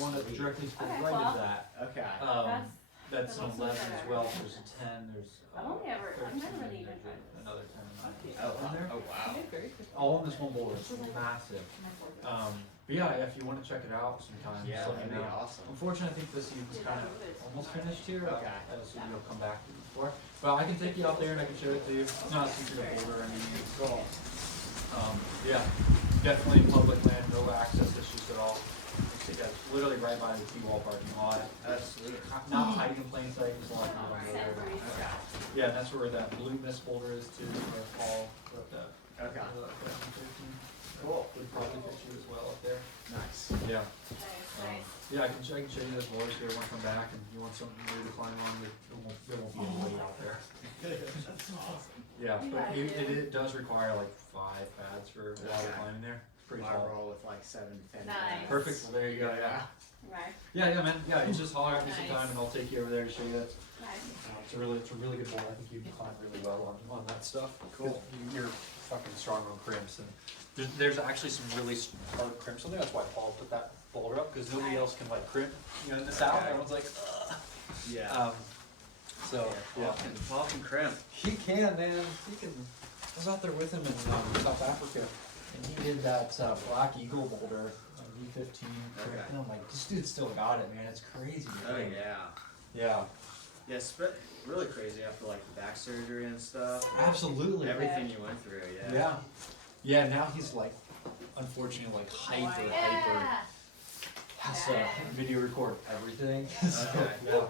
one that directly to the Okay, right well, of that. Okay. That's an that looks 11 better. as well. There's a 10. There's I've only ever, I've 13, never really even there's tried this. another 10 and 9. Oh, in there. oh wow. All on this one boulder. It's massive. But yeah, if you want to check it out sometime, Yeah, just let that'd me be know. awesome. Unfortunately, I think this season's kind of almost finished here. Okay. So you'll come back to it before. But I can take you out there and I can show it to you. It's not a secret boulder or anything. Cool. Yeah, definitely public land, no access issues at all. That's literally right by the T-wall parking lot. That's sweet. Not hiding in plain sight, there's a lot of people on there. Okay. Yeah, and that's where that blue mist boulder is too, where Paul put that. Okay. Cool. Cool. Would probably fit you as well up there. Nice. Yeah. Nice. Yeah, I can show you those boulders here when I come back and you want something new to climb on, there won't be any weight out there. That's awesome. Yeah, but it does require like 5 pads for water climbing there. It's pretty I tall. roll with like 7 to 10. Nice. Perfect, well there you go, yeah. Right. Yeah, man, yeah, you just holler at me Nice. sometime and I'll take you over there to show you that. Nice. It's a really good board. I think you can climb really well on that stuff. Cool. You're fucking strong on crimps, and there's actually some really hard crimps on there. That's why Paul put that boulder up, because nobody else can like crimp, in the south. Okay. Everyone's like, ugh. Yeah. So yeah, Paul can crimp. he can, man. He can. I was out there with him in South Africa, and he did that Black Eagle boulder, V15 crimp, Okay. and I'm like, this dude still got it, man. It's crazy. Oh yeah. Yeah. Yes, but really crazy after like the back surgery and stuff. Absolutely. Everything you went through, yeah. Yeah. Yeah, now he's like, unfortunately, like hyper. Has to video record everything. So, Okay. yeah.